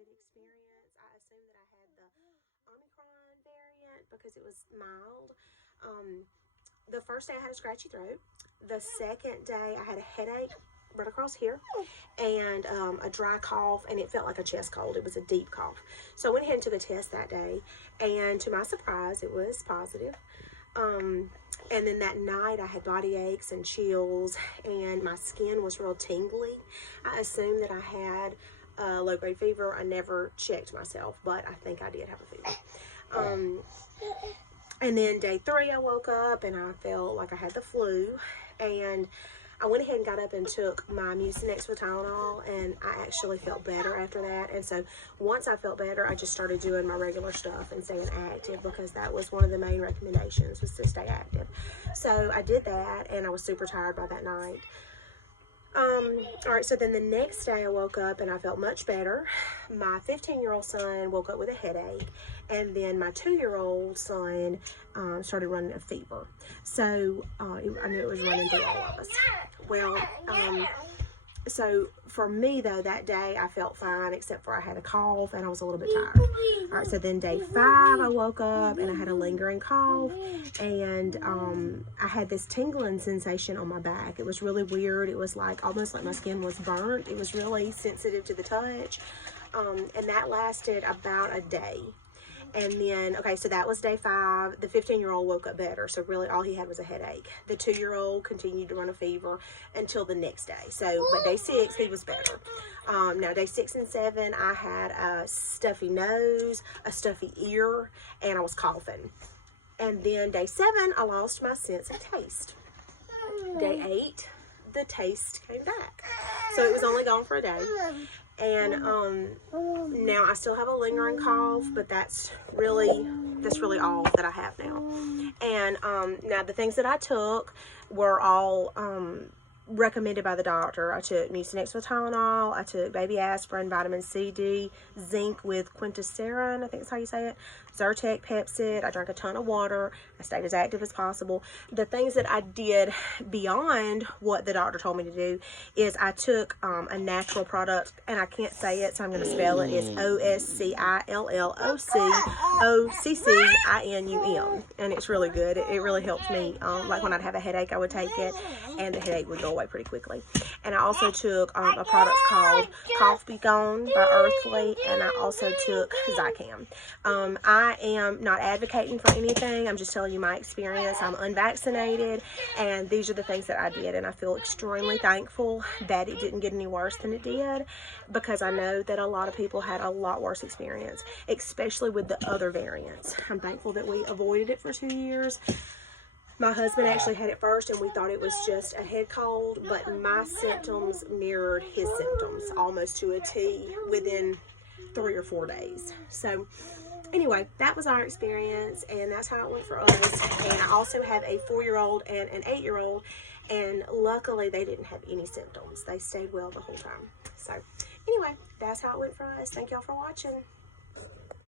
positive experience. I assumed that I had the Omicron variant because it was mild. The first day I had a scratchy throat. The second day I had a headache right across here and a dry cough, and it felt like a chest cold. It was a deep cough. So I went ahead and took a test that day, and to my surprise, it was positive. And then that night I had body aches and chills, and my skin was real tingly. I assumed that I had low-grade fever. I never checked myself, but I think I did have a fever. And then day 3 I woke up and I felt like I had the flu, and I went ahead and got up and took my Mucinex with Tylenol, and I actually felt better after that. And so once I felt better, I just started doing my regular stuff and staying active, because that was one of the main recommendations, was to stay active. So I did that, and I was super tired by that night. All right, so then the next day I woke up and I felt much better. My 15-year-old son woke up with a headache, and then my 2-year-old son started running a fever. So I knew it was running through all of us. Well, so for me though, that day I felt fine, except for I had a cough and I was a little bit tired. All right, so then day 5 I woke up and I had a lingering cough, and I had this tingling sensation on my back. It was really weird. It was like almost like my skin was burnt. It was really sensitive to the touch, and that lasted about a day. And then, okay, so that was day 5. The 15-year-old woke up better, so really all he had was a headache. The 2-year-old continued to run a fever until the next day. So, but day 6, he was better. Now, day 6 and 7, I had a stuffy nose, a stuffy ear, and I was coughing. And then day 7, I lost my sense of taste. Day 8, the taste came back. So it was only gone for a day. And now I still have a lingering cough, but that's really all that I have now. And now the things that I took were all recommended by the doctor. I took Mucinex with Tylenol, I took baby aspirin, vitamin C, D, zinc with quinticerin, I think that's how you say it, Zyrtec, Pepcid. I drank a ton of water. I stayed as active as possible. The things that I did beyond what the doctor told me to do is I took a natural product, and I can't say it, so I'm going to spell it. It's OSCILLOCCINUM, and it's really good. It really helped me. Like when I'd have a headache, I would take it, and the headache would go away pretty quickly. And I also took a product called Cough Be Gone by Earthly, and I also took Zicam. I am not advocating for anything. I'm just telling you my experience. I'm unvaccinated, and these are the things that I did, and I feel extremely thankful that it didn't get any worse than it did, because I know that a lot of people had a lot worse experience, especially with the other variants. I'm thankful that we avoided it for 2 years. My husband actually had it first, and we thought it was just a head cold, but my symptoms mirrored his symptoms almost to a T within 3 or 4 days. So anyway, that was our experience, and that's how it went for us. And I also have a 4-year-old and an 8-year-old, and luckily they didn't have any symptoms. They stayed well the whole time. So anyway, that's how it went for us. Thank y'all for watching.